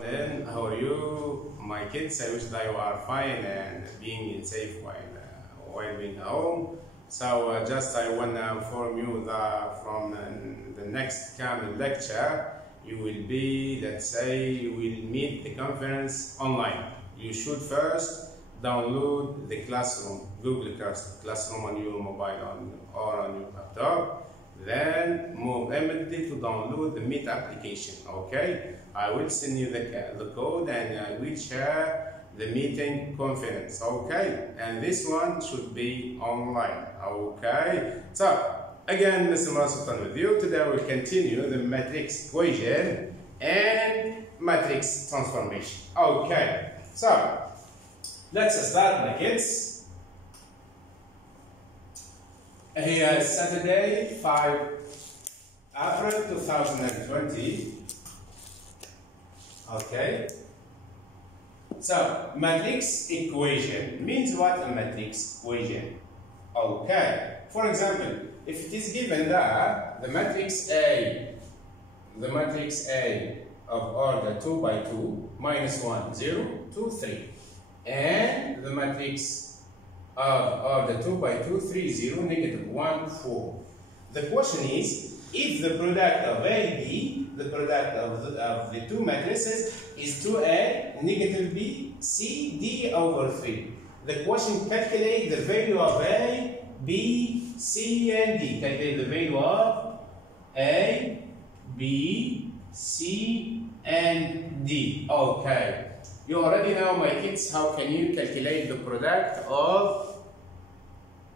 Then, how are you, my kids? I wish that you are fine and being safe while being home. So, just I want to inform you that from the next coming lecture, you will be, let's say, you will meet the conference online. You should first download the Classroom, Google Classroom on your mobile or on your laptop. Then move immediately to download the Meet application. Okay, I will send you the code and I will share the meeting conference. Okay, and this one should be online. Okay, so again, Mr. Murad Sultan with you. Today we'll continue the matrix equation and matrix transformation. Okay, so let's start, my kids. Here is Saturday, 5 April 2020. Okay. So, matrix equation means what? A matrix equation. Okay. For example, if it is given that the matrix A of order 2 by 2 minus 1, 0, 2, 3, and the matrix of order 2 by 2, 3, 0, negative 1, 4. The question is, if the product of A, B, the product of the two matrices is 2A, negative B, C, D over 3. The question calculate the value of A, B, C, and D. Calculate the value of A, B, C, and D. Okay. You already know, my kids, how can you calculate the product of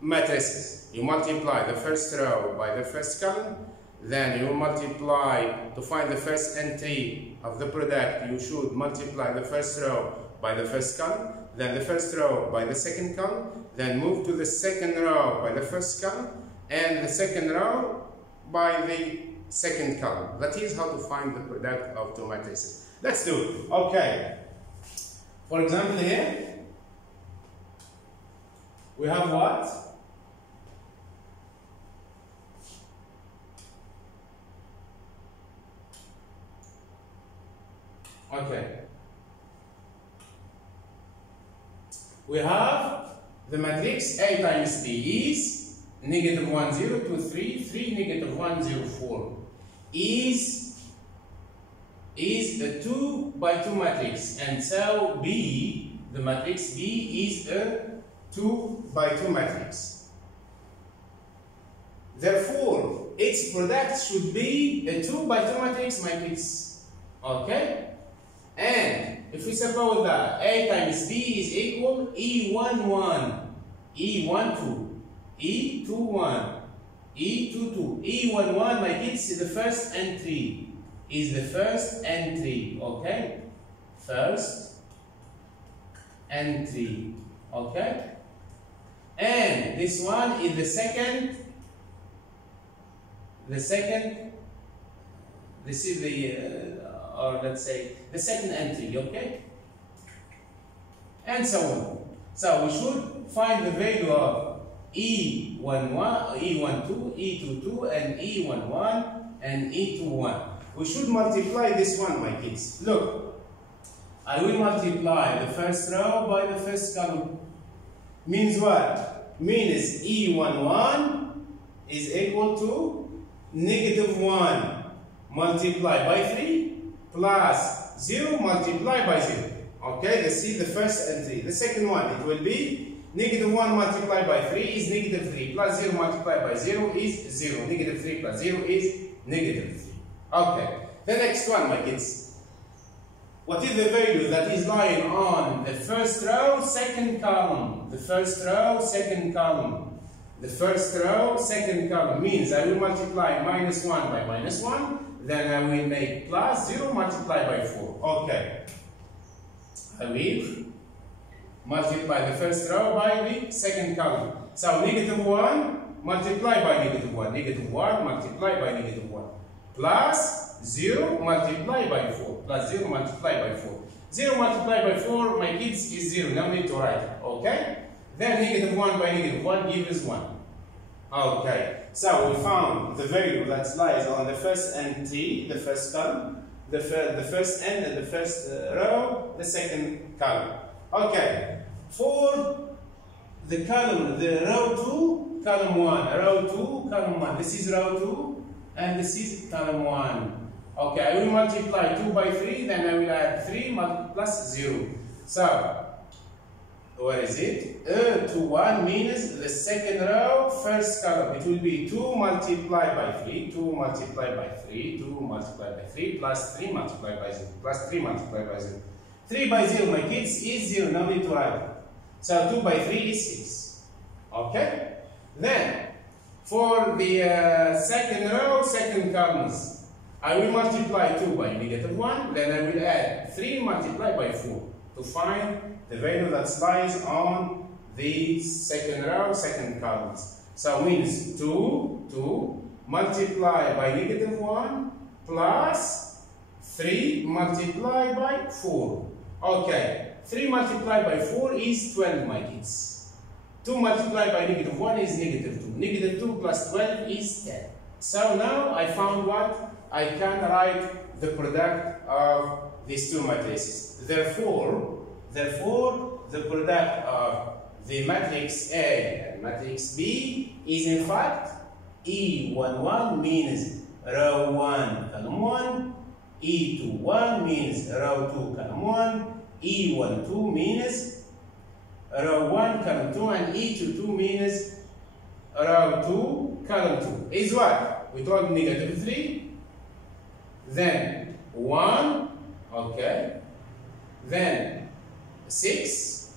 matrices. You multiply the first row by the first column, then you multiply, to find the first entry of the product, you should multiply the first row by the first column, then the first row by the second column, then move to the second row by the first column, and the second row by the second column. That is how to find the product of two matrices. Let's do it. Okay. For example, here we have what? Okay. We have the matrix A times B is negative 1, 0, 2, 3, 3, negative 1, 0, 4. Is a 2 by 2 matrix, and so B, the matrix B is a 2 by 2 matrix. Therefore, its product should be a 2 by 2 matrix, my kids. Okay? And if we suppose that A times B is equal E11, E12, E21, E22, E11, my kids, is the first entry. Okay? First entry, okay? And this one is the second, this is the, or let's say, the second entry, okay? And so on. So we should find the value of E11, E12, E22, and E11, and E21. We should multiply this one, my kids. Look, I will multiply the first row by the first column. Means what? Means E11 is equal to negative 1 multiplied by 3 plus 0 multiplied by 0. Okay, let's see the first entry. The second one, it will be negative 1 multiplied by 3 is negative 3 plus 0 multiplied by 0 is 0. Negative 3 plus 0 is negative 3. Okay, the next one, my kids. What is the value that is lying on the first row, second column? The first row, second column. The first row, second column means I will multiply minus 1 by minus 1, then I will make plus 0 multiplied by 4. Okay. I will multiply the first row by the second column. So negative 1 multiplied by negative 1. Negative 1 multiplied by negative 1. Plus 0 multiplied by 4. Plus 0 multiplied by 4. 0 multiplied by 4, my kids, is 0. No need to write it. Okay? Then negative 1 by negative 1 gives 1. Okay. So we found the value that lies on the first entry, the first column. the first n and the first row, the second column. Okay, for the column, the row 2, column 1, row 2, column 1. This is row 2 and this is column 1. Okay, I will multiply 2 by 3, then I will add 3 plus 0. So, what is it? To 1 means the second row, first column. It will be 2 multiplied by 3, 2 multiplied by 3, 2 multiplied by 3, plus 3 multiplied by 0, plus 3 multiplied by 0. 3 by 0, my kids, is 0, no need to add. So 2 by 3 is 6. Okay? Then, for the second row, second columns, I will multiply 2 by -1, then I will add 3 multiplied by 4 to find the value that lies on the second row, second columns. So means 2 multiplied by -1 plus 3 multiplied by 4. Okay, 3 multiplied by 4 is 12, my kids. 2 multiplied by -1 is -2. -2 plus 12 is 10. So now I found what? I can write the product of these two matrices. Therefore, the product of the matrix A and matrix B is in fact E11 means row 1, column 1, E21 means row 2, column 1, E12 means row 1, column 2, and E22 means row 2, column 2. Is what? We told -3, then 1, okay, then 6,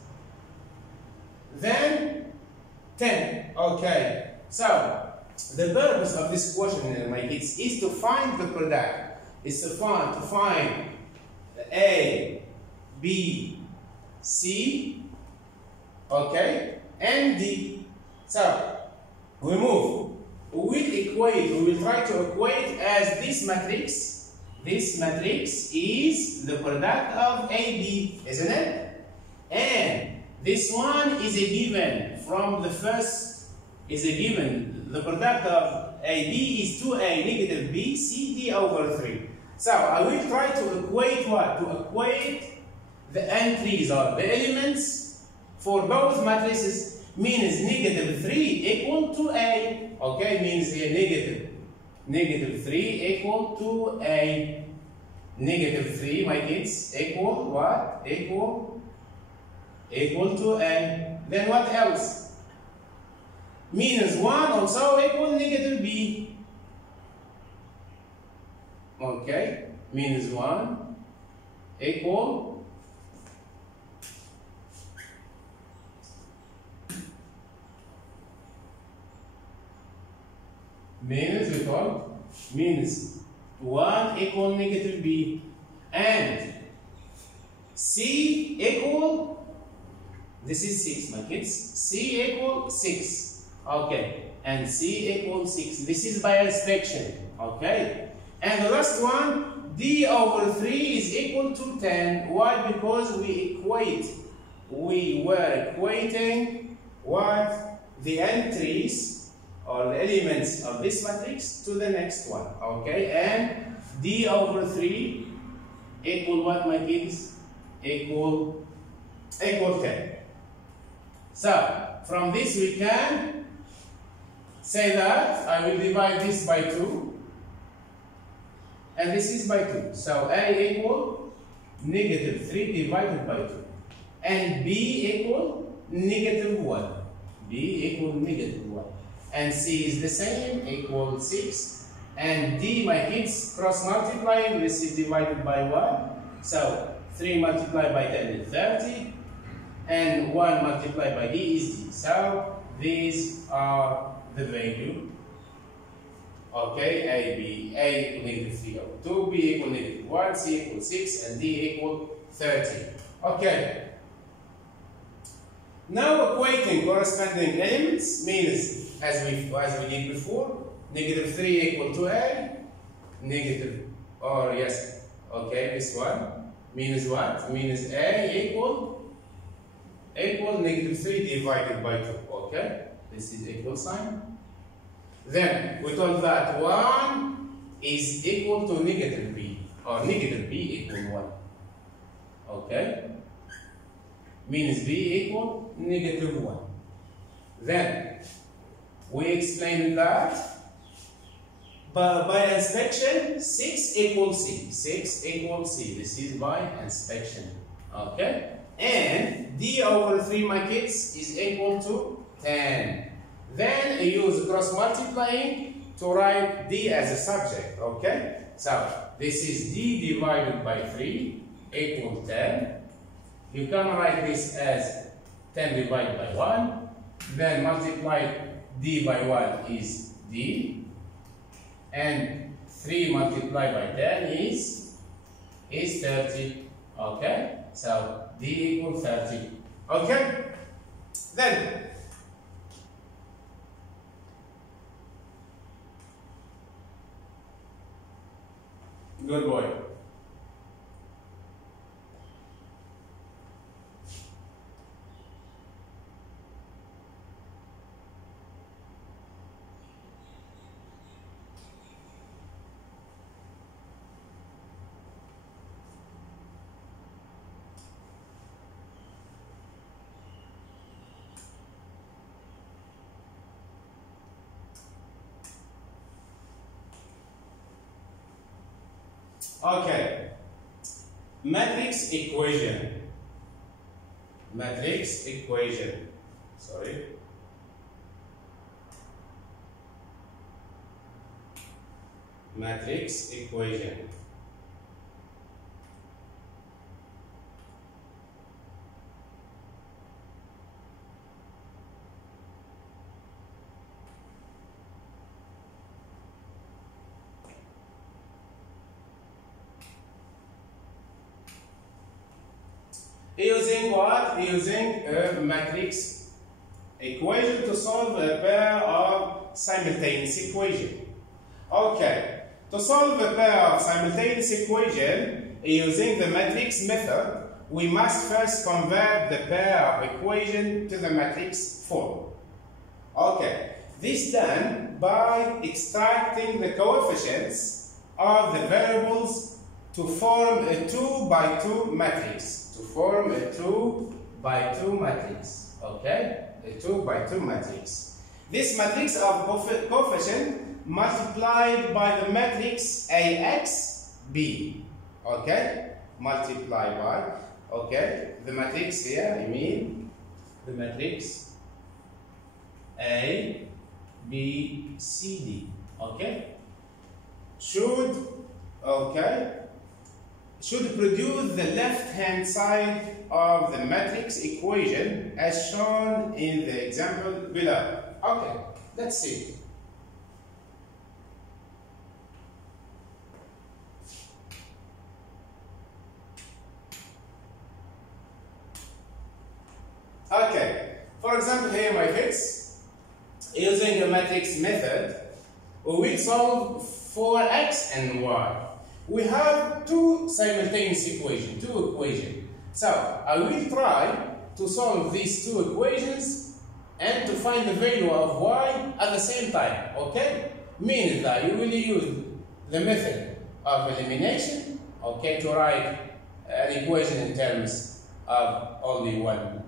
then 10. Okay, so the purpose of this question, my kids, is to find the product, is to find A, B, C, okay, and D. So we move. We will try to equate as this matrix. This matrix is the product of AB, isn't it? And this one is a given from the first, is a given. The product of AB is 2A negative B, CD over 3. So I will try to equate what? To equate the entries or the elements for both matrices, means -3 equal to A. Okay, means here -3 equal to A. -3, my kids, equal what? Equal to A. Then what else? -1 also equal -B. Okay, -1 equal -1 equal -B, and C equal, this is 6, my kids, C equal 6, okay, and C equal 6, this is by inspection, okay, and the last one, D over 3 is equal to 10, why? Because we were equating what? The entries or the elements of this matrix to the next one, okay, and D over 3 equal what, my kids? Equal 10. So from this we can say that I will divide this by 2 and this is by 2, so A equal -3 divided by 2 and B equal -1, B equal -1. And C is the same, equal 6. And D, my kids, cross multiplying, this is divided by 1. So 3 multiplied by 10 is 30. And 1 multiplied by D is D. So these are the value. Okay, A equal -3 over 2, B equal -1, C equal 6, and D equal 30. Okay. Now equating corresponding elements means, as we did before, -3 equal to A, this one means what? Means A equal -3 divided by 2, okay? This is equal sign. Then we told that 1 is equal to -B. or negative b equal 1. Okay? Means b equal negative 1. Then we explained that by inspection 6 equals c. 6 equals c. This is by inspection. Okay? And d over 3, my kids, is equal to 10. Then I use cross multiplying to write d as a subject. Okay? So this is d divided by 3 equal 10. You can write this as 10 divided by 1. Then multiply d by 1 is d. And 3 multiplied by 10 is 30. Okay? So d equals 30. Okay? Then good boy. Okay, matrix equation. Matrix equation. Sorry. Matrix equation. Using what? Using a matrix equation to solve a pair of simultaneous equations. Okay, to solve a pair of simultaneous equations using the matrix method, we must first convert the pair of equations to the matrix form. Okay, this done by extracting the coefficients of the variables to form a 2 by 2 matrix. To form a 2 by 2 matrix. Okay? A 2 by 2 matrix. This matrix of coefficient multiplied by the matrix AX B. Okay? Multiply by. Okay? The matrix here, I mean the matrix A, B, C, D. Okay? Should produce the left-hand side of the matrix equation as shown in the example below. Okay, let's see. Okay, for example here my kids, using a matrix method, we will solve for x and y. We have two simultaneous equations, So I will try to solve these two equations and to find the value of y at the same time, okay? Meaning that you will use the method of elimination, okay, to write an equation in terms of only one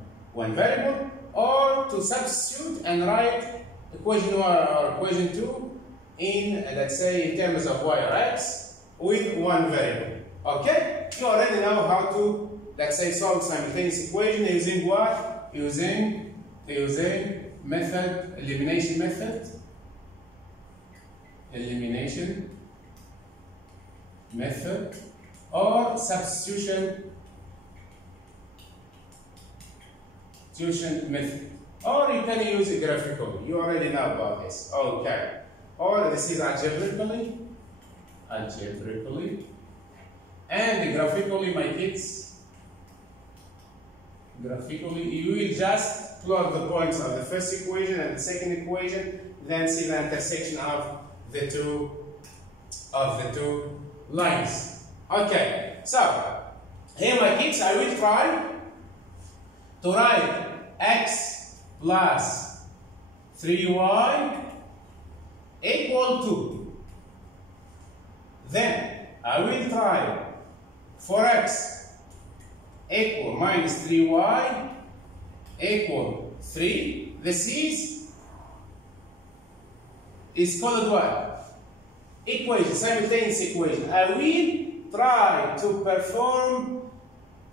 variable, or to substitute and write equation 1 or equation 2 in, let's say, in terms of y or x, with one variable. Okay? You already know how to, let's say, solve simultaneous equation using what? Using method, elimination method, or substitution method. Or you can use it graphically. You already know about this. Okay. Or this is algebraically. And graphically, my kids, you will just plot the points of the first equation and the second equation, then see the intersection of the two lines. Okay, so here my kids, I will try to write x plus 3y equal to. Then I will try 4x equal minus 3y equal 3. This is called what? Equation, simultaneous equation. I will try to perform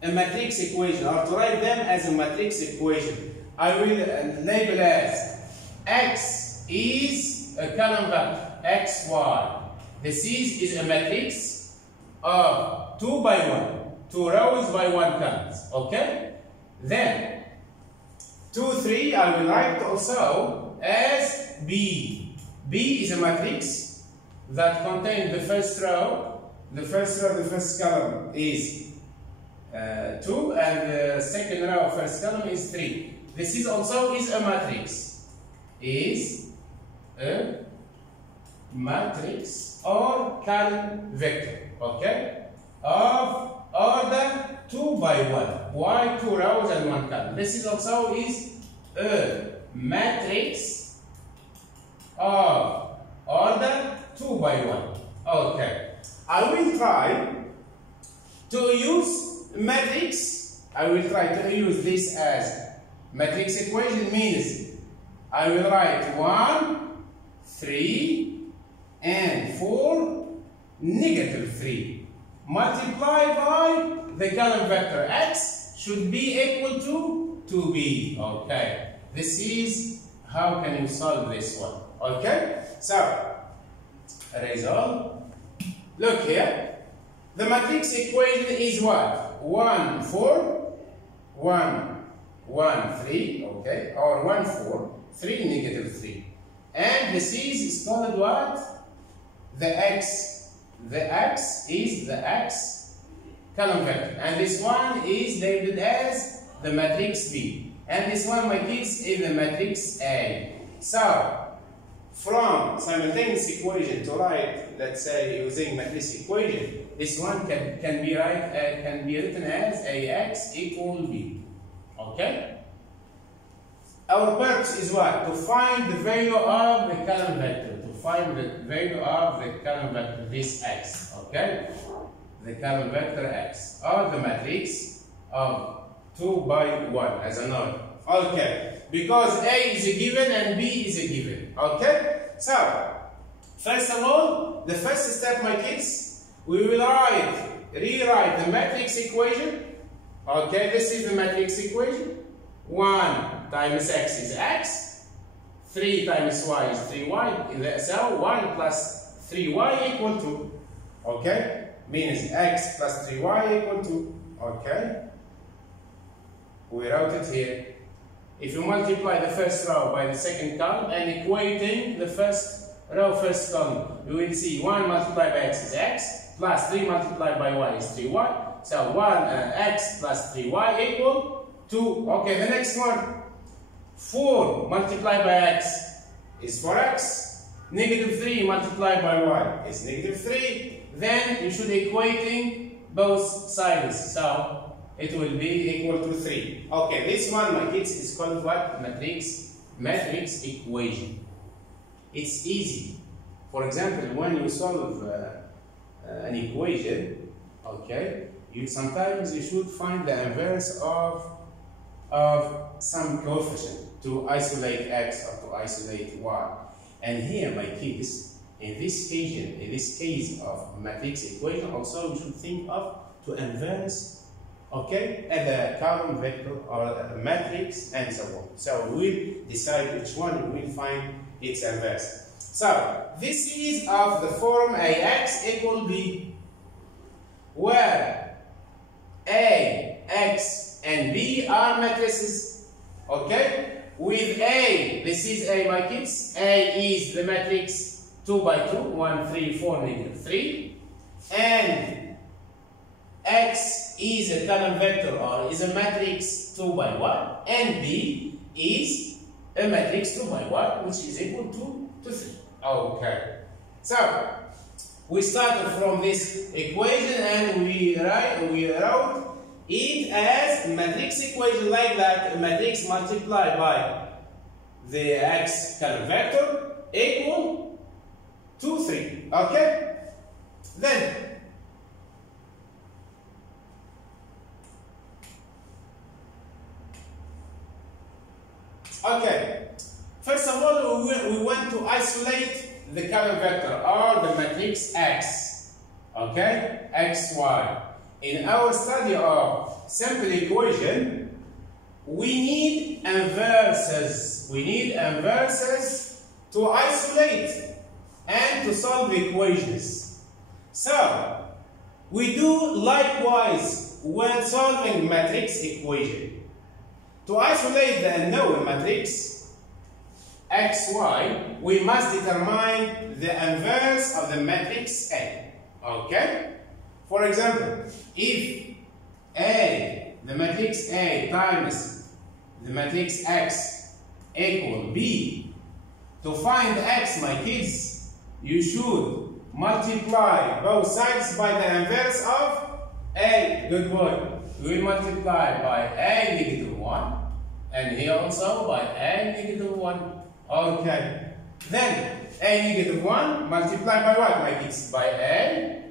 a matrix equation, or to write them as a matrix equation. I will label as x is a column vector, x, y. This is a matrix of 2 by 1, 2 rows by 1 column. Okay? Then 2, 3, I will write also as B. B is a matrix that contains the first row. The first column is 2, and the second row, first column is 3. This is also a matrix. Is a matrix or column vector. Okay? Of order 2 by 1. Why 2 rows and 1 column? This is also a matrix of order 2 by 1. Okay. I will try to use matrix. I will try to use this as matrix equation. Means I will write 1, 3, and 4, negative 3. Multiplied by the column vector x should be equal to 2b. Okay. This is how can you solve this one. Okay. So, erase all. Look here. The matrix equation is what? 1, 4, 1, 1, 3. Okay. Or 1, 4, 3, negative 3. And this is called what? The x. The x is the x column vector. And this one is labeled as the matrix B. And this one, my kids, is the matrix A. So, from simultaneous equation to write, let's say, using matrix equation, this one can be written as AX equal B. Okay? Our purpose is what? To find the value of the column vector. To find the value of the column vector, this x. Okay? The column vector x. Or the matrix of 2 by 1 as an order. Okay. Because A is a given and B is a given. Okay? So, first of all, the first step, my kids, we will rewrite the matrix equation. Okay? This is the matrix equation. 1 times x is x, 3 times y is 3y, so 1 plus 3y equal to, okay, means x plus 3y equal to, okay, we wrote it here. If you multiply the first row by the second column and equating the first row, first column, you will see 1 multiplied by x is x, plus 3 multiplied by y is 3y, so 1x plus 3y equal 2. Okay, the next one. 4 multiplied by x is 4x. Negative 3 multiplied by y is negative 3. Then you should equating both sides. So it will be equal to 3. Okay, this one, my kids, is called what? Matrix equation. It's easy. For example, when you solve an equation, okay, sometimes you should find the inverse of some coefficient to isolate x or to isolate y. And here, my kids, in this case of matrix equation, also we should think of to inverse, okay, the column vector or a matrix and so on. So we will decide which one we will find its inverse. So this is of the form AX equal B, where A, X, and B are matrices. Okay? With A, this is A, my kids. A is the matrix 2 by 2, 1, 3, 4, negative 3. And X is a column vector or is a matrix 2 by 1. And B is a matrix 2 by 1, which is equal to 3. Okay. So, we started from this equation and we wrote it as a matrix equation like that, a matrix multiplied by the x column vector equal to 3. Okay? Then, Okay. First of all, we want to isolate the column vector or the matrix X. Okay? XY. In our study of simple equation, we need inverses. We need inverses to isolate and to solve the equations. So, we do likewise when solving matrix equation. To isolate the unknown matrix xy, we must determine the inverse of the matrix A. Okay? For example, if A, the matrix A times the matrix X equal B, to find X, my kids, you should multiply both sides by the inverse of A. Good boy. We will multiply by A negative 1 and here also by A negative 1. Okay. Then A negative 1 multiplied by what, my kids? By A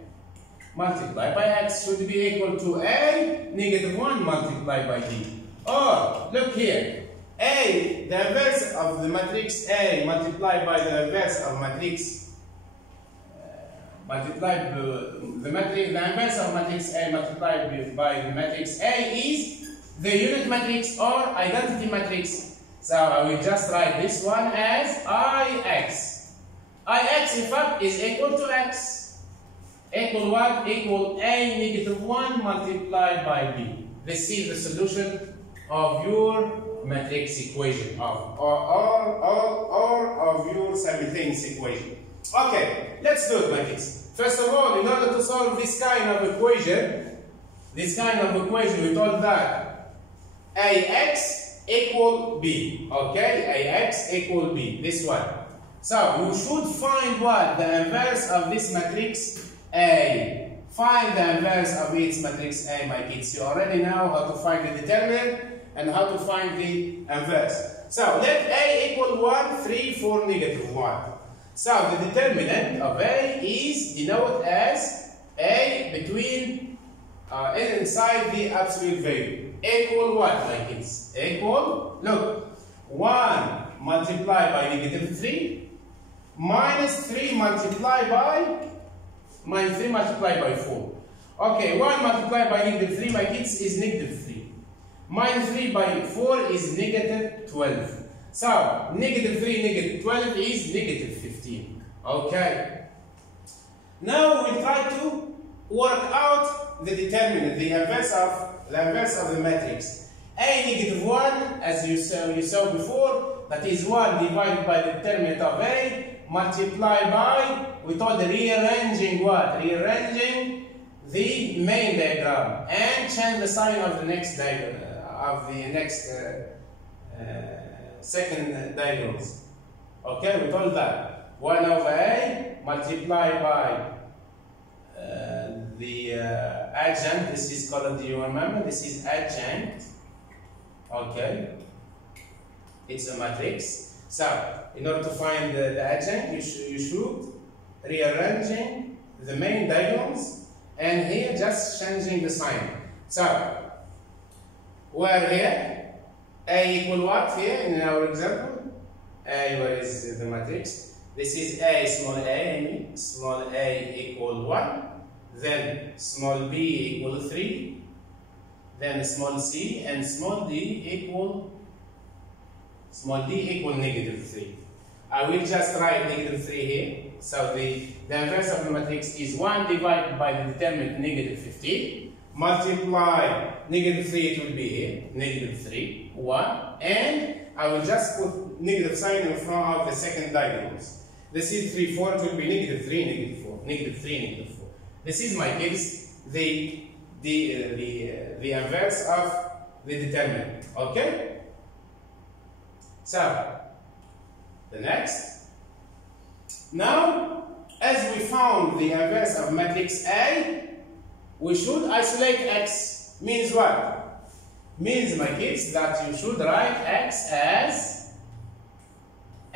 multiplied by X should be equal to A negative 1 multiplied by B. Or, look here. A, the inverse of the matrix A multiplied by the inverse of matrix the inverse of matrix A multiplied by the matrix A is the unit matrix or identity matrix. So I will just write this one as Ix. Ix in fact is equal to X. Equal what? Equal A negative 1 multiplied by B. This is the solution of your matrix equation or of your simultaneous equation. Okay, let's do it, my kids. First of all, in order to solve this kind of equation, we told that Ax equal B. Okay, Ax equal B. This one. So we should find what? The inverse of this matrix A. Find the inverse of its matrix A, my kids. You already know how to find the determinant and how to find the inverse. So let A equal 1, 3, 4, negative 1. So the determinant of A is denoted as A between inside the absolute value. Equal what, my kids? Equal, look, 1 multiplied by negative 3 minus 3 multiplied by 4. Okay, 1 multiplied by negative 3, my kids, is negative 3. Minus 3 by 4 is negative 12. So, negative 3, negative 12 is negative 15. Okay. Now we try to work out the determinant, the inverse of the matrix. A negative 1, as you saw before, that is 1 divided by the determinant of A, multiplied by, we told the rearranging what? Rearranging the main diagram and change the sign of the next diagram, second diagonals. Okay, we told that 1 over A multiplied by the adjunct. This is called, do you remember? This is adjunct. Okay, it's a matrix. So, in order to find the adjunct, you should rearranging the main diagonals and here just changing the sign. So, where here? A equal what here in our example? A, where is the matrix? This is A, small a, I mean, small a equal 1, then small b equal 3, then small c, and small d equal negative 3. I will just write negative 3 here. So the inverse of the matrix is 1 divided by the determinant negative 15. Multiply negative 3, it will be here, negative 3, 1, and I will just put negative sign in front of the second diagonals. This is 3, 4, it will be negative 3, negative 4, negative 3, negative 4. This is, my kids, the inverse of the determinant, okay? So, the next. Now, as we found the inverse of matrix A, we should isolate X. Means what? Means, my kids, that you should write X as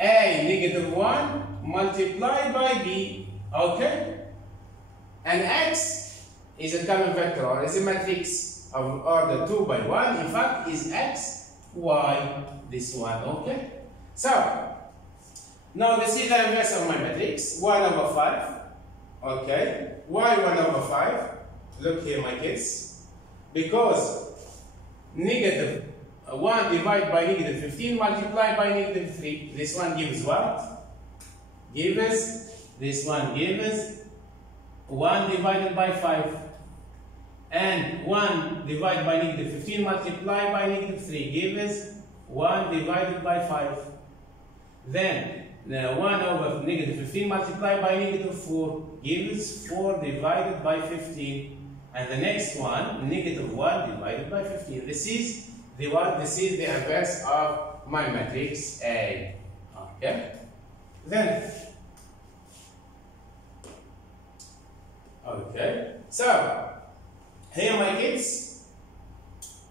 A negative 1 multiplied by B. Okay? And X is a common vector or is a matrix of order 2 by 1. In fact, is X y this one. Okay, so now this is the inverse of my matrix, 1 over 5. Okay, why 1 over 5? Look here, my kids, because negative 1 divided by negative 15 multiplied by negative 3, this one gives what? Gives, this one gives 1 divided by 5, and 1 divided by negative 15 multiplied by negative 3 gives 1 divided by 5. Then 1 over negative 15 multiplied by negative 4 gives 4 divided by 15. And the next one, negative 1 divided by 15. This is the one, this is the inverse of my matrix A. Okay? Then, okay, so here my kids,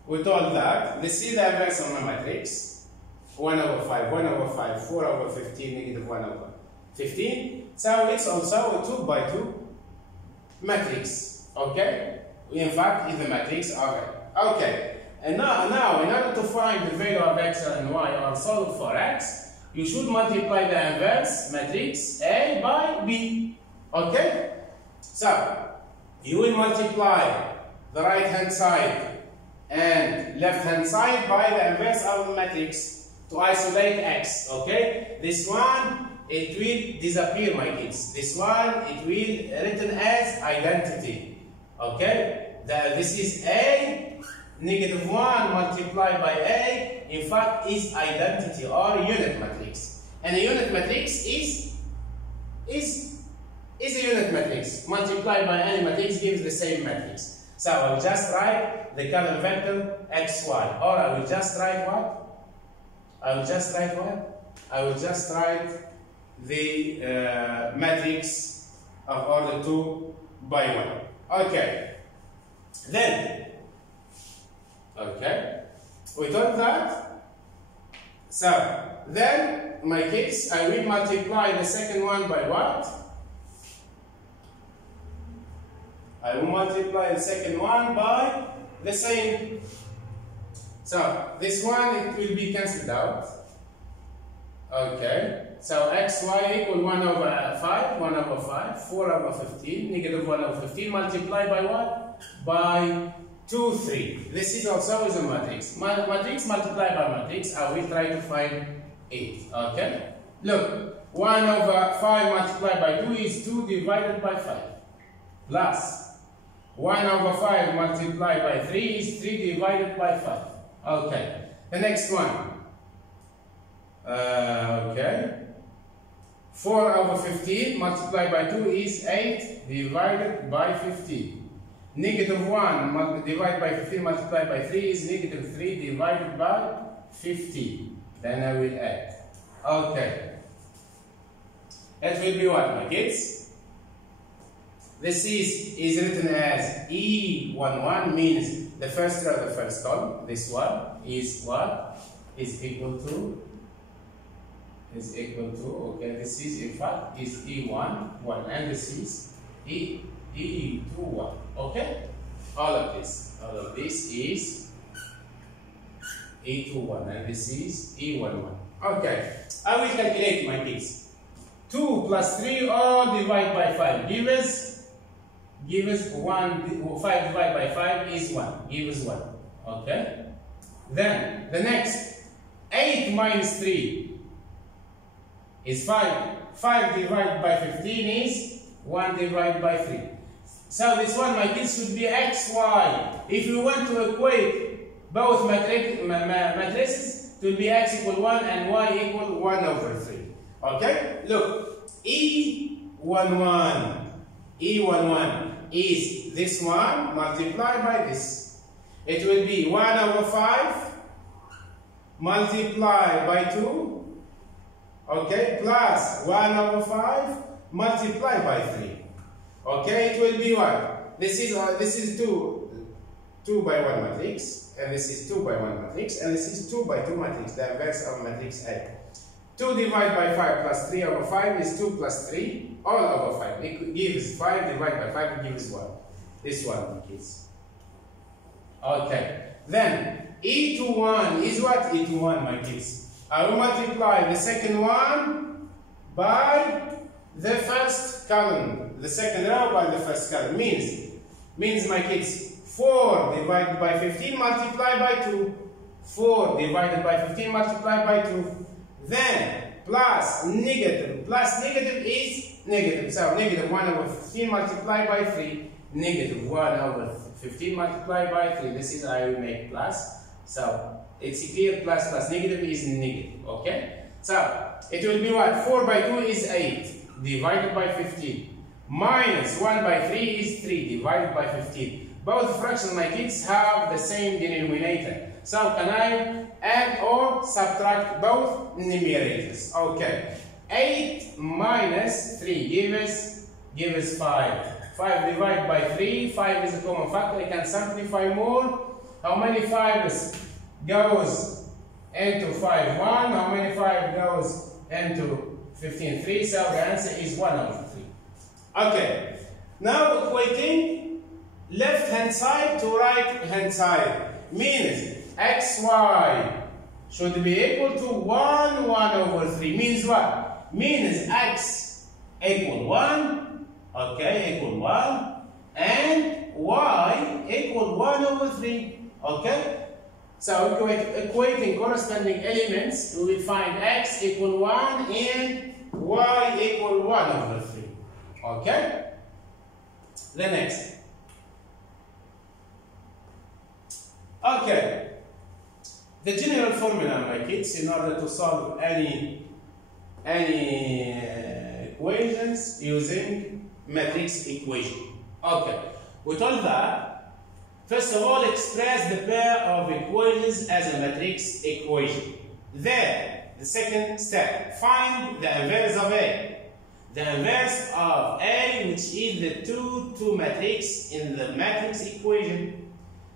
we told that this is the inverse of my matrix, 1 over 5, 1 over 5, 4 over 15, negative 1 over 15. So it's also a 2 by 2 matrix. Okay? In fact, it's the matrix of it. Okay. And now, in order to find the value of x and y or solve for x, you should multiply the inverse matrix A by B. Okay? So, you will multiply the right hand side and left hand side by the inverse of the matrix to isolate x. Okay? This one, it will disappear, my kids. This one, it will written as identity. Okay? This is A, negative 1 multiplied by A, in fact, is identity or unit matrix. And a unit matrix is a unit matrix. Multiplied by any matrix gives the same matrix. So I will just write the column vector xy. Or I will just write what? I will just write what? I will just write the matrix of order 2 by 1. Okay. Then, okay, we done that. So, then, my kids, I will multiply the second one by what? I will multiply the second one by the same. So, this one, it will be cancelled out. Okay, so xy equal 1 over 5, 1 over 5, 4 over 15, negative 1 over 15 multiplied by what? By 2, 3. This is also is a matrix. Matrix multiplied by matrix, I will try to find 8. Okay? Look, 1 over 5 multiplied by 2 is 2 divided by 5. Plus, 1 over 5 multiplied by 3 is 3 divided by 5. Okay. The next one. Okay. 4 over 15 multiplied by 2 is 8 divided by 15. Negative 1 divided by 15 multiplied by 3 is negative 3 divided by 15. Then I will add. Okay. That will be what, my kids? This is written as E11, means the first row, the first column. This one is what? Is equal to, okay, this is in fact is E1, 1, and this is E21. Okay? All of this is E21, and this is E11. Okay, I will calculate, my kids. 2 plus 3 all divided by 5 gives 1. 5 divided by 5 is 1. Gives 1. Okay? Then the next 8 minus 3 is 5. 5 divided by 15 is 1 divided by 3. So this one, my kids, should be xy. If you want to equate both matrices, it will be x equal 1 and y equal 1 over 3. Okay? Look, E11 is this one multiplied by this. It will be 1 over 5 multiplied by 2, okay, plus 1 over 5 multiplied by 3. Okay, it will be what? This is 2 by 1 matrix, and this is 2 by 1 matrix, and this is 2 by 2 matrix, the inverse of matrix A. 2 divided by 5 plus 3 over 5 is 2 plus 3, all over 5. It gives 5 divided by 5, it gives 1. This one, kids. Okay. Then, e to 1 is what? E to 1, my kids. I will multiply the second one by the first column. The second row by the first column. Means my kids, 4 divided by 15 multiplied by 2. 4 divided by 15 multiplied by 2. Then plus negative is negative. So negative 1 over 15 multiplied by 3. Negative 1 over 15 multiplied by 3. This is I will make plus. So it's clear, plus negative is negative. Okay? So it will be what? 4 by 2 is 8 divided by 15. Minus 1 by 3 is 3 divided by 15. Both fractions, my kids, have the same denominator. So can I add or subtract both numerators? Okay. 8 minus 3 give us 5. 5 divided by 3. 5 is a common factor. I can simplify more. How many 5s goes into 5? 1. How many 5 goes into 15? 3. So the answer is 1 over 3. Okay. Now equating left hand side to right hand side. Means xy should be equal to 1 over 3. Means what? Means x equal 1, okay, equal 1, and y equal 1 over 3, okay? So equating corresponding elements, we will find x equal 1 and y equal 1 over 3, okay? The next. Okay. The general formula, my kids, in order to solve any equations using matrix equation. Okay, we told that, first of all, express the pair of equations as a matrix equation. Then, the second step, find the inverse of A. The inverse of A, which is the 2 matrix in the matrix equation.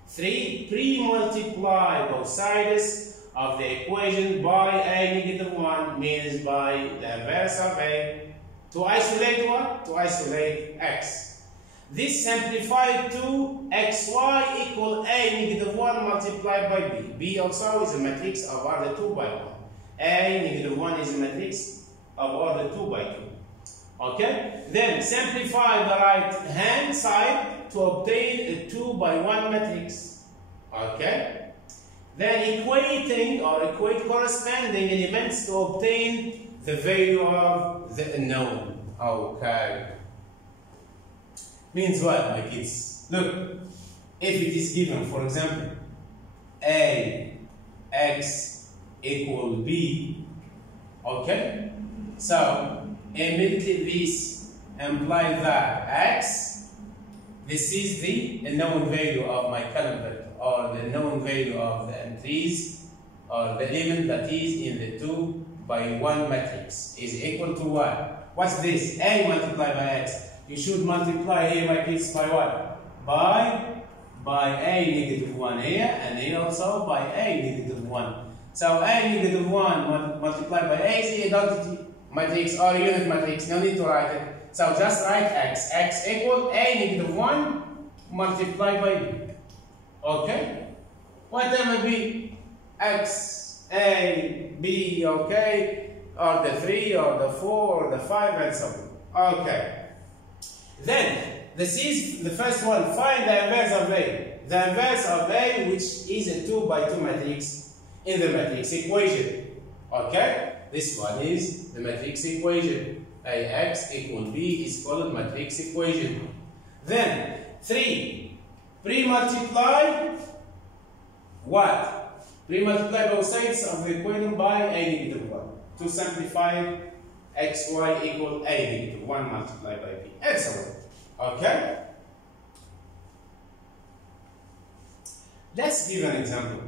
3. Pre-multiply both sides of the equation by a negative 1, means by the inverse of A. To isolate what? To isolate x. This simplified to xy equal a negative 1 multiplied by b. B also is a matrix of order 2 by 1. A negative 1 is a matrix of order 2 by 2. Okay? Then simplify the right hand side to obtain a 2 by 1 matrix. Okay? Then equate corresponding elements to obtain the value of the unknown. Okay. Means what, my kids? Look, if it is given, for example, a x equal b, okay? So immediately this implies that x, this is the known value of my column vector, or the known value of the entries, or the element that is in the 2 by 1 matrix is equal to what? What's this? A multiplied by x. You should multiply here, my kids, by what? By a negative 1 here, and here also by a negative 1. So a negative 1 multiplied by a is the identity matrix or unit matrix. No need to write it. So just write x. X equal a negative 1 multiplied by b. Okay? Whatever be x, a, b, okay? Or the 3, or the 4, or the 5, and so on. Okay. Then, this is the first one. Find the inverse of A. The inverse of A, which is a 2 by 2 matrix in the matrix equation. Okay? This one is the matrix equation. Ax equal B is called matrix equation. Then, 3. Pre-multiply what? Pre-multiply both sides of the equation by a negative 1. To simplify, xy equal a negative 1 multiplied by b. And so on. Okay? Let's give an example.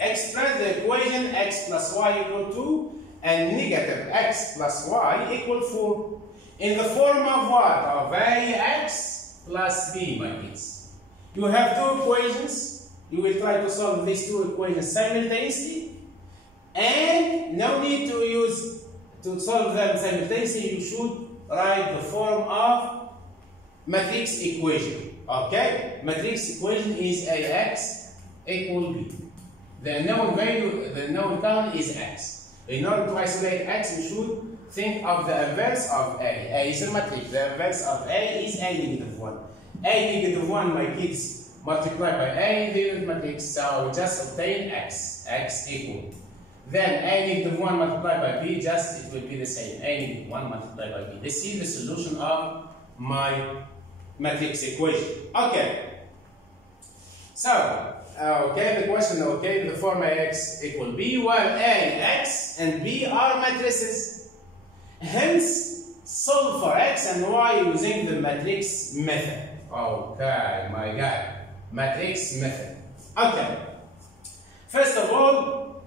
Express the equation x plus y equal 2 and negative x plus y equal 4. In the form of what? Of ax plus b, my kids. You have 2 equations. You will try to solve these 2 equations simultaneously. And no need to solve them simultaneously. You should write the form of matrix equation. Okay? Matrix equation is Ax equal B. The unknown value, the unknown term is x. In order to isolate x, we should think of the inverse of A. A is a matrix. The inverse of A is A negative 1. A negative 1, my kids, multiplied by A in the unit matrix, so we just obtain x. X equal. Then A negative 1 multiplied by B, just it will be the same. A negative 1 multiplied by B. This is the solution of my matrix equation. Okay. So, okay, the question, okay, the form Ax equal B, while A, X, and B are matrices. Hence, solve for X and Y using the matrix method. Okay, my guy. Matrix method. Okay. First of all,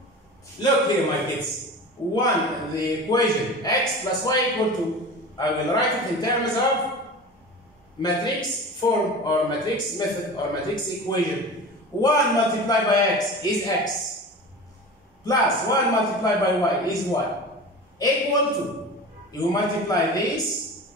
look here, my kids. The equation X plus Y equal to, I will write it in terms of matrix form or matrix method or matrix equation. 1 multiplied by X is X, plus 1 multiplied by Y is Y, equal to, you multiply this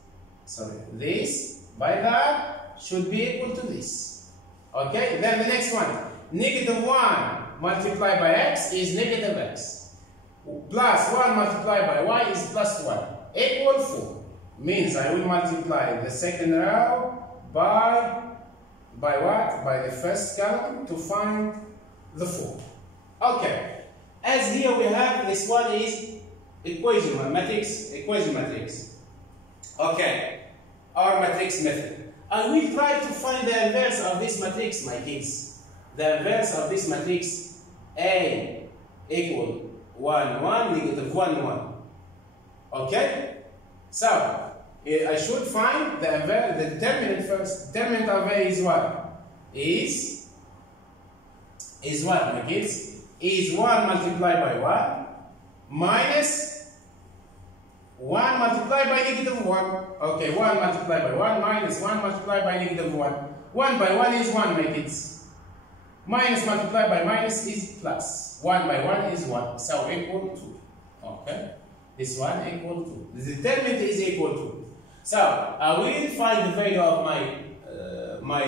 by that, should be equal to this. Okay, then the next one, negative 1 multiplied by X is negative X, plus 1 multiplied by Y is plus 1, equal 4. Means I will multiply the second row by what? By the first column to find the 4. Okay. As here we have, this one is equation matrix. Okay. Our matrix method. I will try to find the inverse of this matrix, my kids. The inverse of this matrix, A equal 1, 1, negative 1, 1. Okay? So, I should find the determinant first. Determinant of A is what? Is what, my kids? Is 1 multiplied by 1 minus 1 multiplied by negative 1. Okay, 1 multiplied by 1 minus 1 multiplied by negative 1. 1 by 1 is 1, my kids. Minus multiplied by minus is plus. 1 by 1 is 1. So equal to. Okay? This one equal to. The determinant is equal to. So I will find the value of my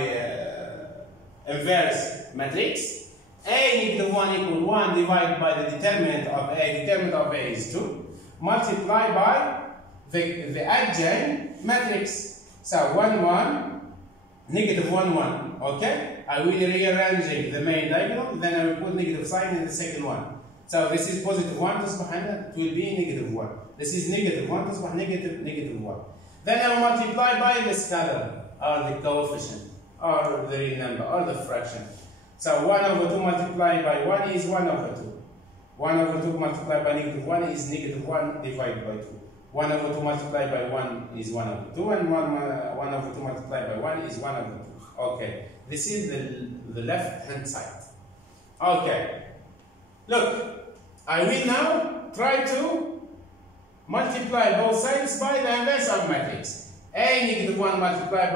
inverse matrix. A negative 1 equal 1 divided by the determinant of A. Determinant of A is 2. Multiply by the adjoint matrix. So 1, 1, negative 1, 1. Okay? I will rearrange the main diagonal. Then I will put negative sign in the second one. So this is positive 1 تصبح هنا, it will be negative 1. This is negative 1 تصبح negative 1. Then I will multiply by the scalar, or the coefficient, or the real number, or the fraction. So 1 over 2 multiplied by 1 is 1 over 2. 1 over 2 multiplied by negative 1 is negative 1 divided by 2. 1 over 2 multiplied by 1 is 1 over 2, and 1 over 2 multiplied by 1 is 1 over 2. Okay, this is the left hand side. Okay, look, I will now try to multiply both sides by the inverse of matrix. A negative 1 multiplied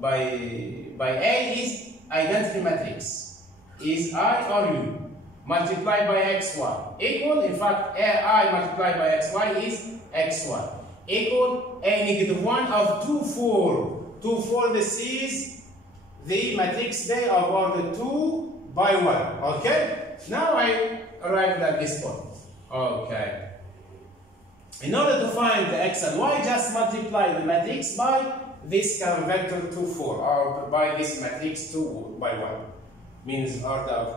by A is identity matrix. Is I or U. Multiplied by xy. Equal, in fact, I multiplied by xy is xy. Equal A negative 1 of 2, 4. 2, 4, this is the matrix day of order 2 by 1. Okay? Now I arrived at this point. Okay. In order to find the x and y, just multiply the matrix by this vector 2, 4, or by this matrix 2 by 1. Means order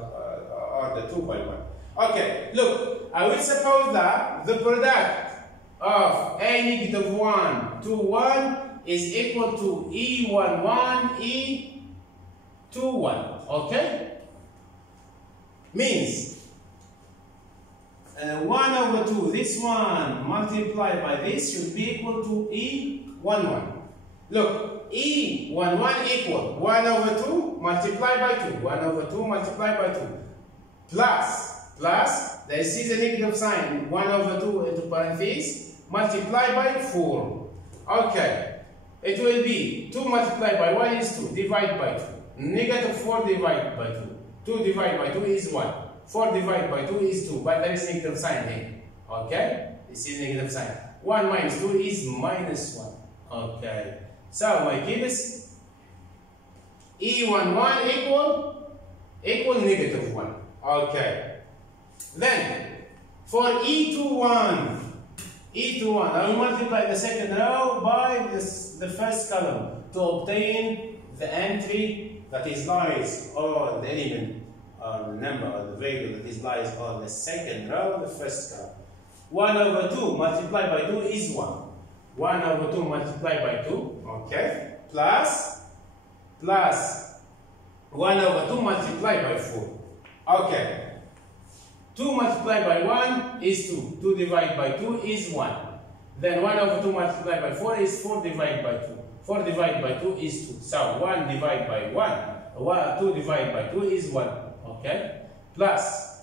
2 by 1. Okay, look, I will suppose that the product of A negative 1 to 1 is equal to E11, E21. Okay? Means 1 over 2, this one multiplied by this should be equal to E11. Look, E11 equal 1 over 2 multiplied by 2. 1 over 2 multiplied by 2. Plus, this is a negative sign. 1 over 2 into parentheses, multiplied by 4. Okay, it will be 2 multiplied by 1 is 2, divided by 2. Negative 4 divided by 2. 2 divided by 2 is 1. 4 divided by 2 is 2, but there is negative sign here. Okay? This is negative sign. 1 minus 2 is minus 1. Okay. So, my kids, E11 equal negative 1. Okay. Then, for E21, I will multiply the second row by the first column to obtain the entry that is lies on the element or the number or the value that is lies on the second row, the first column. 1 over 2 multiplied by 2 is 1. 1 over 2 multiplied by 2, okay, plus 1 over 2 multiplied by 4. Okay. 2 multiplied by 1 is 2. 2 divided by 2 is 1. Then 1 over 2 multiplied by 4 is 4 divided by 2. 4 divided by 2 is 2. So 1 divided by 1, 2 divided by 2 is 1. Okay? Plus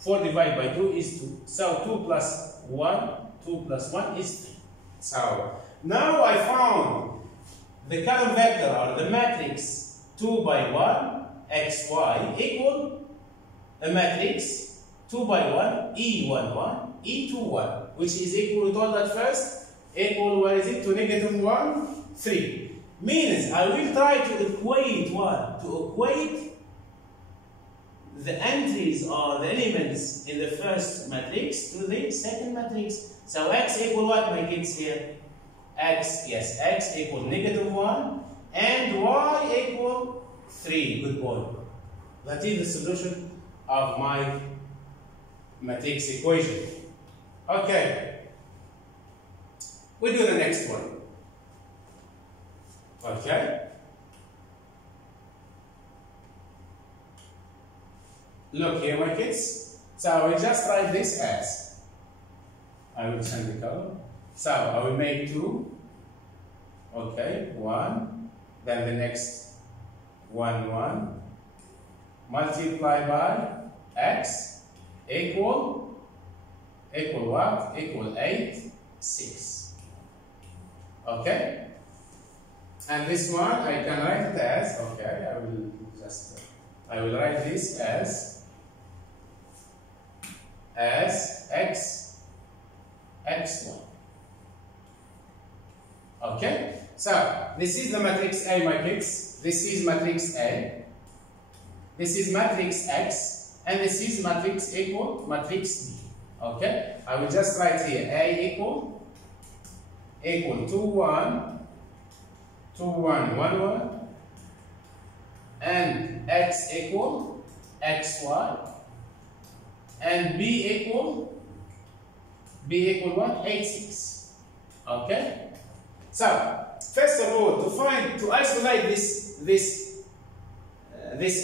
4 divided by 2 is 2. So 2 plus 1 is 3. So now I found the column vector or the matrix 2 by 1 xy equal a matrix 2 by 1 E11 E21, which is equal to what at first? Equal, what is it? To negative 1, 3. Means I will try to equate what? To equate the entries or the elements in the first matrix to the second matrix. So x equal what, my kids here? X equal negative 1 and y equal 3. Good boy. That is the solution of my matrix equation. Okay. We do the next one. Okay. Look here, my kids. So I will just write this as, I will change the color. So I will make 2. Okay, 1. Then the next 1, 1. Multiply by x equal what? Equal 8, 6. Okay? And this one I can write it as, okay, I will write this as x1. Okay? So this is the matrix A, my kids. This is matrix A. This is matrix X, and this is matrix equal matrix B. Okay? I will just write here A equal 2, 1, 2, 1, 1, 1, and X equal XY, and B equal what? 8, 6. Okay? So first of all, to isolate this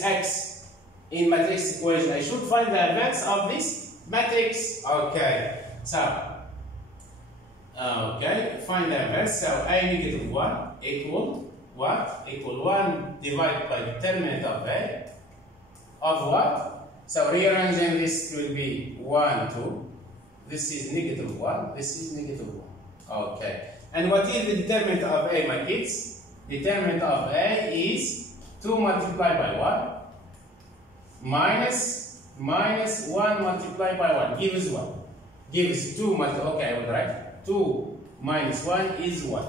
x in matrix equation, I should find the inverse of this matrix. Okay, so find the inverse. So a negative 1 equal what? Equal 1 divided by the determinant of a of what? So rearranging this will be 1, 2. This is negative 1. This is negative 1. Okay. And what is the determinant of a, my kids? Determinant of a is 2 multiplied by what? Minus 1 multiplied by 1 gives what? Gives 2 multiplied, okay, I would write 2 minus 1 is 1.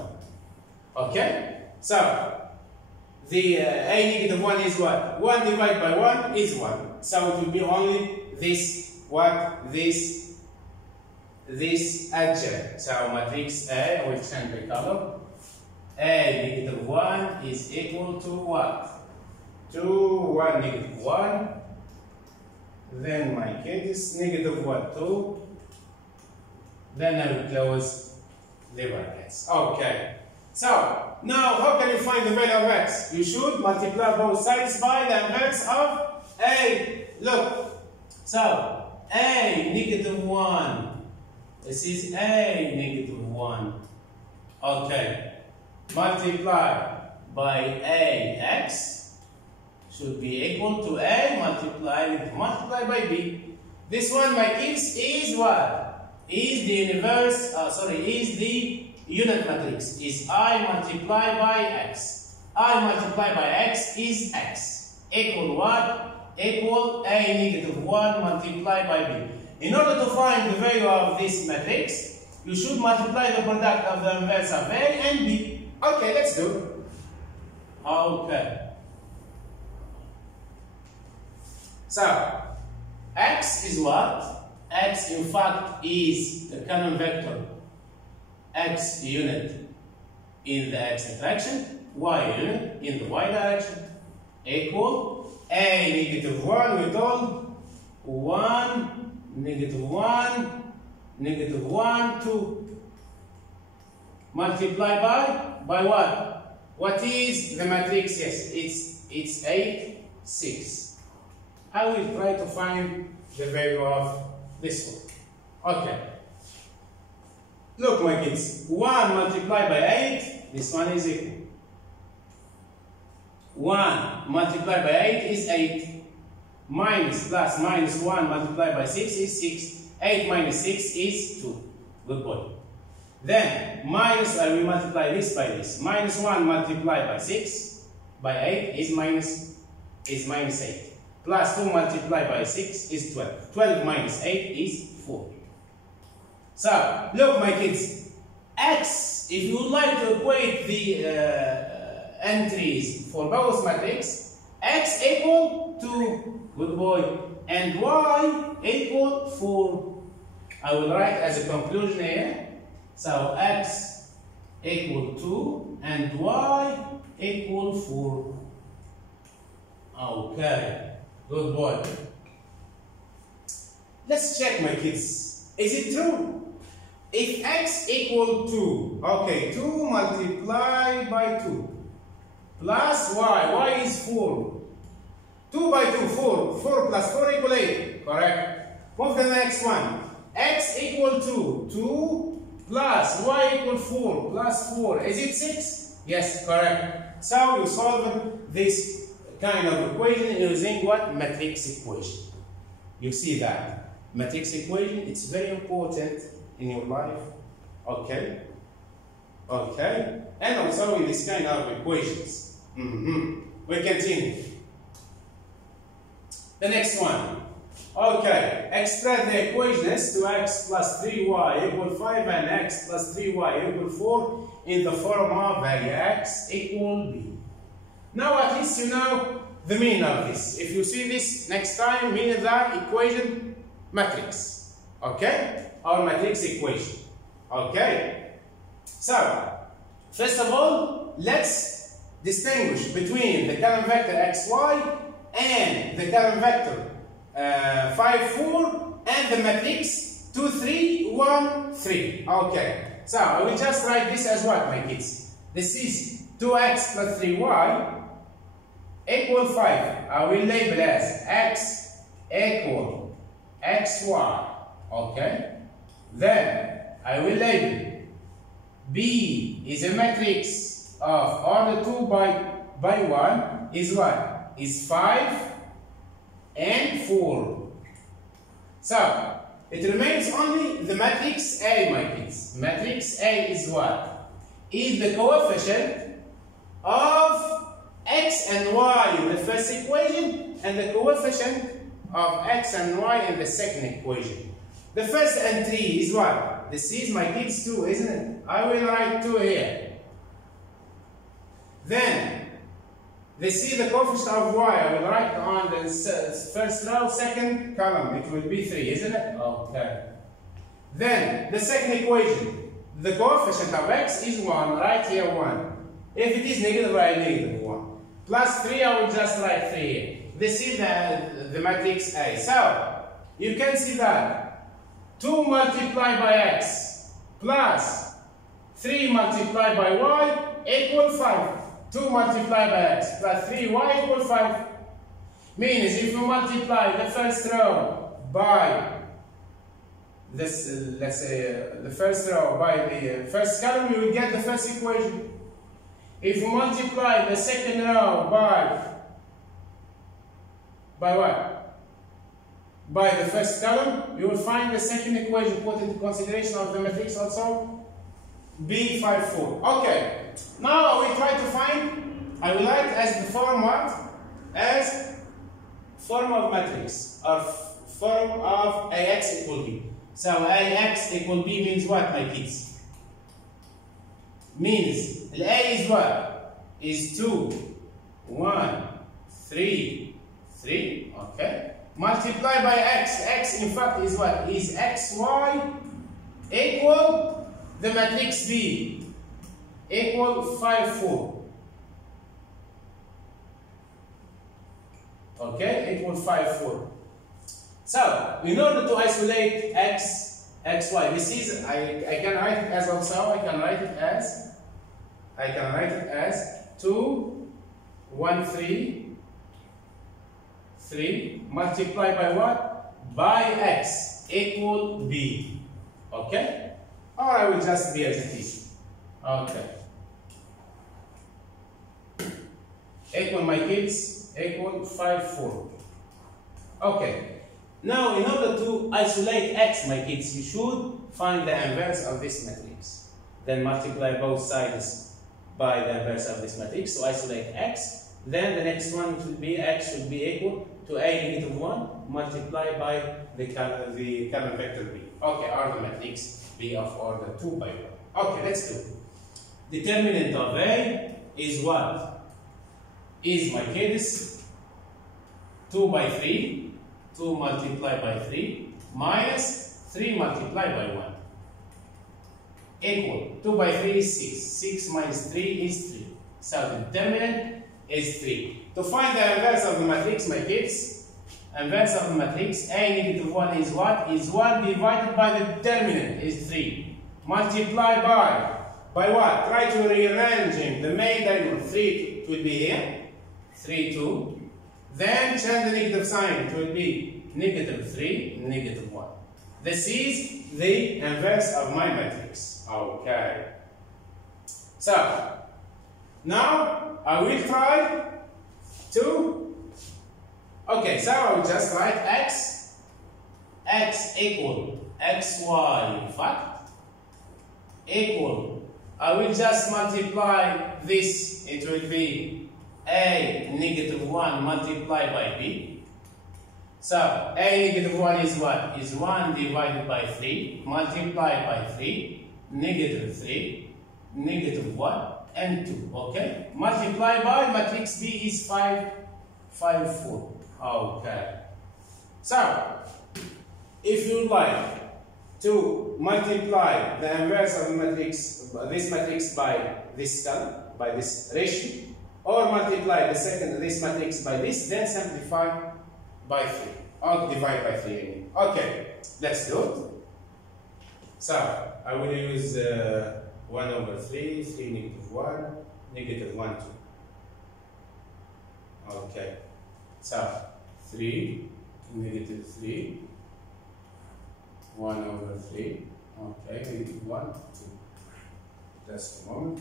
Okay? So, the a negative 1 is what? 1 divided by 1 is 1. So it will be only this, what? This adjoint. So matrix A, we change the color. A negative 1 is equal to what? To 1 negative 1. Then my kids, negative what? 2. Then I will close the brackets. Okay. So, now how can you find the value of x? You should multiply both sides by the inverse of a. Look. So, a negative 1. This is a negative 1. Okay. Multiply by a x should be equal to a multiplied by b. This one, my kids, is what? Is the inverse, is the unit matrix. Is I multiplied by x. I multiplied by x is x. Equal what? Equal a negative 1 multiplied by b. In order to find the value of this matrix, you should multiply the product of the inverse of a and b. Okay, let's do it. Okay. So, X is what? X in fact is the common vector X unit in the X direction, Y unit in the Y direction, equal A negative 1, we told 1, negative 1, negative 1, 2. Multiply by what? What is the matrix? Yes, it's 8, 6. I will try to find the value of this one. Okay. Look, my kids. 1 multiplied by 8, this one is equal. 1 multiplied by 8 is 8. Minus plus minus 1 multiplied by 6 is 6. 8 minus 6 is 2. Good boy. Then, minus, I will multiply this by this. Minus 1 multiplied by 6 by 8 is minus 8. Plus 2 multiplied by 6 is 12. 12 minus 8 is 4. So, look, my kids. X, if you would like to equate the entries for both matrix, X equal to, good boy, and Y equal 4. I will write as a conclusion here. So X equal 2 and Y equal 4. Okay, good boy. Let's check, my kids. Is it true? If X equal 2, okay, 2 multiplied by 2 plus Y is 4. 2 by 2, 4. 4 plus 4 equal 8. Correct. Move to the next one. X equal 2. 2 plus Y equal 4 plus 4. Is it 6? Yes, correct. So you solve this kind of equation using what? Matrix equation. You see that. Matrix equation, it's very important in your life. Okay. Okay. And also in this kind of equations. We continue. The next one. Okay, extract the equation as 2x plus 3y equal 5 and x plus 3y equal 4 in the form of value x equal b. Now at least you know the meaning of this. If you see this next time, meaning that equation matrix. Okay? Or matrix equation. Okay? So, first of all, let's distinguish between the common vector xy and the common vector 5, 4 and the matrix 2, 3, 1, 3. Okay. So, I will just write this as what, my kids? This is 2x plus 3y equal 5. I will label as x equal xy. Okay. Then, I will label B is a matrix of order 2 by 1 is what? Is 5 and 4. So, it remains only the matrix A, my kids. Matrix A is what? Is the coefficient of x and y in the first equation and the coefficient of x and y in the second equation. The first entry is what? This is, my kids, 2, isn't it? I will write 2 here. Then, this is the coefficient of y. I will write on the first row, second column. It will be 3, isn't it? Okay. Then, the second equation. The coefficient of x is 1. Write here 1. If it is negative, write negative 1. Plus 3, I will just write 3 here. This is the matrix A. So, you can see that 2 multiplied by x plus 3 multiplied by y equal 5. 2 multiplied by x plus 3y equal 5. Means if you multiply the first row by this, let's say the first row by the first column, you will get the first equation. If you multiply the second row by what? By the first column, you will find the second equation put into consideration of the matrix also. B5, 4. Okay. Now we try to find, I will write as the form what? As form of matrix, or form of AX equal B. So AX equal B means what, my kids? Means A is what? Is 2, 1, 3, 3, okay? multiply by x. X in fact is what? Is xy equal the matrix B equal 5, 4. Okay, equal 5, 4. So, in order to isolate x, xy, this is, I can write it as also, I can write it as 2, 1, 3, 3, multiplied by what? By x equal b. Okay? Or I will just be as it is. Okay. Equal, my kids, equal 5, 4. Okay. Now, in order to isolate x, my kids, you should find the inverse of this matrix. Then multiply both sides by the inverse of this matrix to isolate x. Then the next one should be x should be equal to a negative 1 multiplied by the kernel vector b. Okay, or the matrix b of order 2 by 1. Okay, let's do it. Determinant of a is what? Is, my kids, 2 by 3. 2 multiplied by 3 minus 3 multiplied by 1 equal 2 by 3 is 6. 6 minus 3 is 3. So the determinant is 3. To find the inverse of the matrix, my kids, inverse of the matrix, a negative 1 is what? Is 1 divided by the determinant is 3. Multiply by what? Try to rearrange the main diagonal. 3 will be here. 3, 2. Then change the negative sign. It will be negative 3, negative 1. This is the inverse of my matrix. Okay. So, now I will try to. Okay, so I will just write x equal xy in fact equal. I will just multiply this. It will be a negative 1 multiplied by b. So, a negative 1 is what? Is 1 divided by 3 multiplied by 3, negative 3, negative 1, and 2. Okay? Multiply by matrix B is 5, 5, 4. Okay. So, if you like to multiply the inverse of the matrix, this matrix by this term, by this ratio, or multiply this matrix by this, then simplify by 3, or divide by 3 again. Okay, let's do it. So, I will use 1 over 3, 3 negative 1, negative 1, 2. Okay, so 3, negative 3, 1 over 3, okay, negative 1, 2. Just a moment.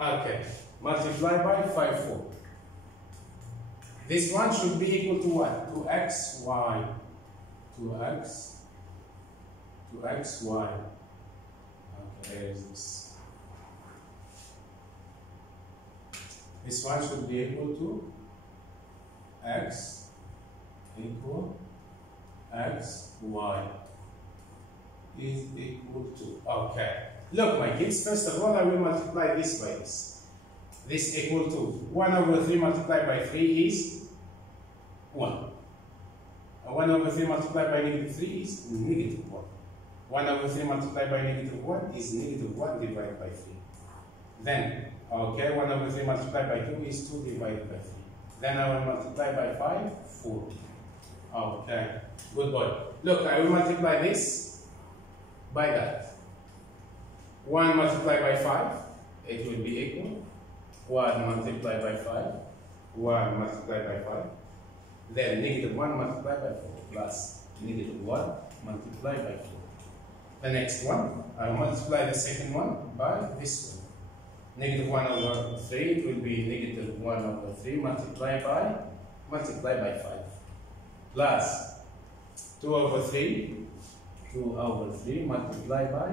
Okay, multiply by 5, 4. This one should be equal to what? To x, y. To x, y. Okay, there is this. This one should be equal to x equal x, y is equal to. Okay. Look, my kids, first of all, I will multiply this by this. This equal to 1 over 3 multiplied by 3 is 1. 1 over 3 multiplied by negative 3 is negative 1. 1 over 3 multiplied by negative 1 is negative 1 divided by 3. Then, okay, 1 over 3 multiplied by 2 is 2 divided by 3. Then I will multiply by 5, 4. Okay, good boy. Look, I will multiply this by that. 1 multiplied by 5, it will be equal 1 multiplied by 5, 1 multiplied by 5, then negative 1 multiplied by 4 plus negative 1 multiplied by 4. The next one, I will multiply the second one by this one. Negative 1 over 3, it will be negative 1 over 3 multiplied by 5 plus 2 over 3, 2 over 3 multiplied by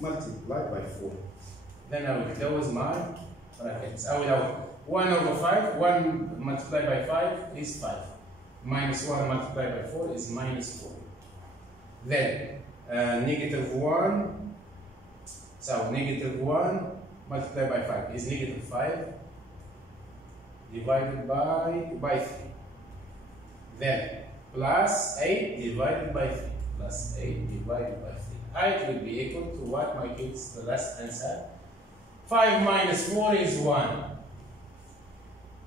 4. Then I will close my brackets. I will have 1 over 5, 1 multiplied by 5 is 5. Minus 1 multiplied by 4 is minus 4. Then negative 1 So negative 1 multiplied by 5 is negative 5 divided by 3. Then plus 8 divided by 3. Plus 8 divided by 3. Height will be equal to what, my kids? The last answer. 5 minus 4 is 1.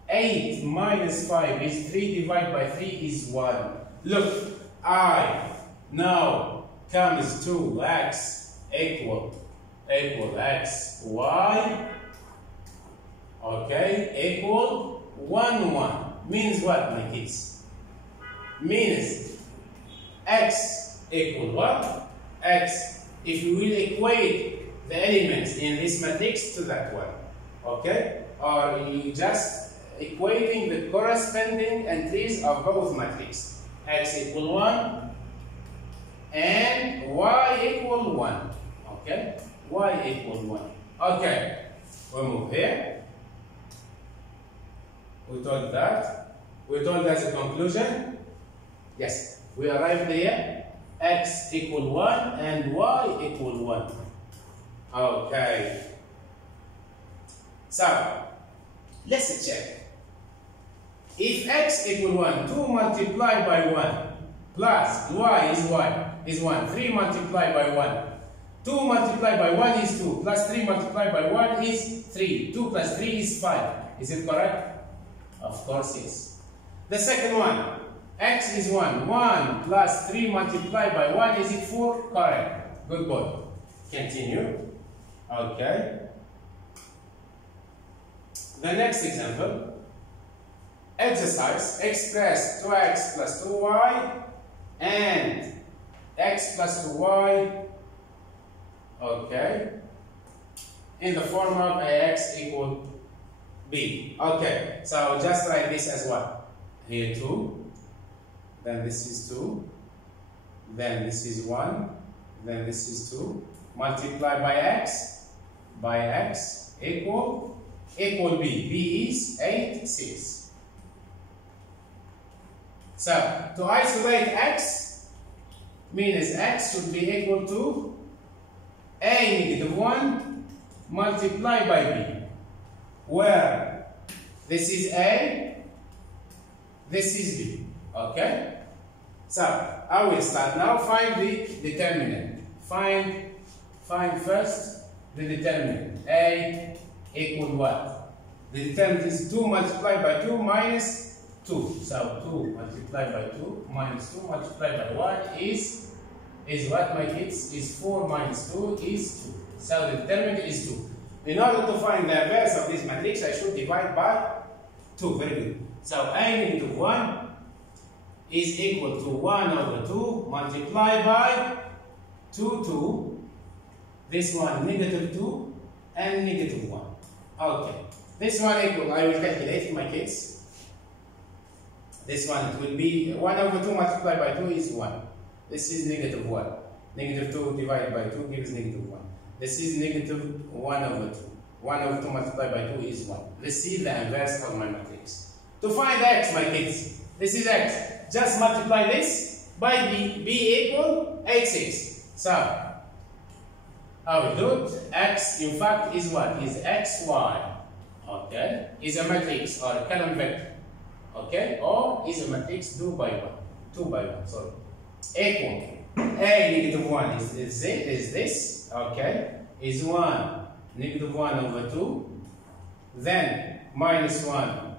8 minus 5 is 3 divided by 3 is 1. Look, I now comes to x equal x, y, okay, equal 1, 1. Means what, my kids? Means x equal what? X. If you will equate the elements in this matrix to that one, okay? Or you just equating the corresponding entries of both matrices. X equal 1 and y equal 1. Okay? Y equal 1. Okay. We move here. We told that. We told as a conclusion. Yes. We arrived here. X equal 1 and y equal 1. Okay. So, let's check. If x equal 1, 2 multiplied by 1 plus y is 1. 3 multiplied by 1. 2 multiplied by 1 is 2. Plus 3 multiplied by 1 is 3. 2 plus 3 is 5. Is it correct? Of course, yes. The second one. X is 1. 1 plus 3 multiplied by 1, is it 4? Correct. Good boy. Continue. Okay. The next example. Exercise. Express 2x plus 2y and x plus 2y, okay, in the form of ax equal b. Okay, so just write this as what? Here 2. Then this is 2, then this is 1, then this is 2, multiplied by x equal b. B is 8, 6. So, to isolate x, means x should be equal to a negative 1 multiplied by b, where this is a, this is b. Okay? So, I will start now. Find the determinant. Find first the determinant. A equal what? The determinant is 2 multiplied by 2 minus 2. So, 2 multiplied by 2 minus 2 multiplied by 1 is what, my kids? Is 4 minus 2 is 2. So, the determinant is 2. In order to find the inverse of this matrix, I should divide by 2. Very good. So, a negative 1 is equal to 1 over 2 multiplied by 2. This one negative 2 and negative 1. Okay. This one equal, I will calculate, my kids. This one, it will be 1 over 2 multiplied by 2 is 1. This is negative 1. Negative 2 divided by 2 gives negative 1. This is negative 1 over 2. 1 over 2 multiplied by 2 is 1. Let's see the inverse of my matrix. To find x, my kids, this is x. Just multiply this by b. B equal 8, 6. So, I will do it. X, in fact, is what? Is xy. Okay? Is a matrix or a column vector. Okay? Or is a matrix 2 by 1. 2 by 1, sorry. Equal. A negative 1 is this. Okay? Is 1. Negative 1 over 2. Then minus 1.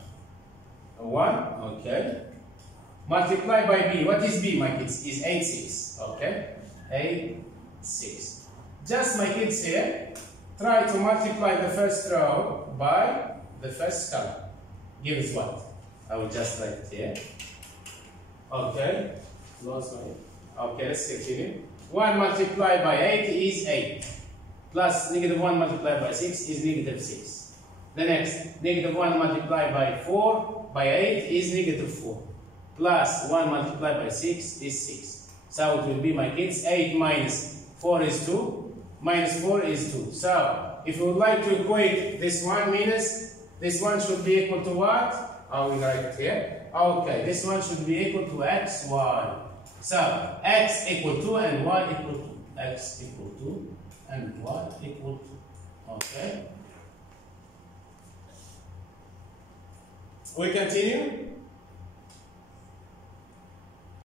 1. Okay? Multiply by b. What is b, my kids? Is 8, 6. Okay? 8, 6. Just, my kids, here, try to multiply the first row by the first column. Give us what? I will just write it here. Okay? Okay, let's continue. 1 multiplied by 8 is 8. Plus negative 1 multiplied by 6 is negative 6. The next, negative 1 multiplied by 4 by 8 is negative 4. Plus 1 multiplied by 6 is 6. So it will be, my kids, 8 minus 4 is 2. Minus 4 is 2. So, if you would like to equate this one, means this one should be equal to what? I will write it here. Okay, this one should be equal to xy. So, x equal to and y equal to. X equal to and y equal to, okay. We continue.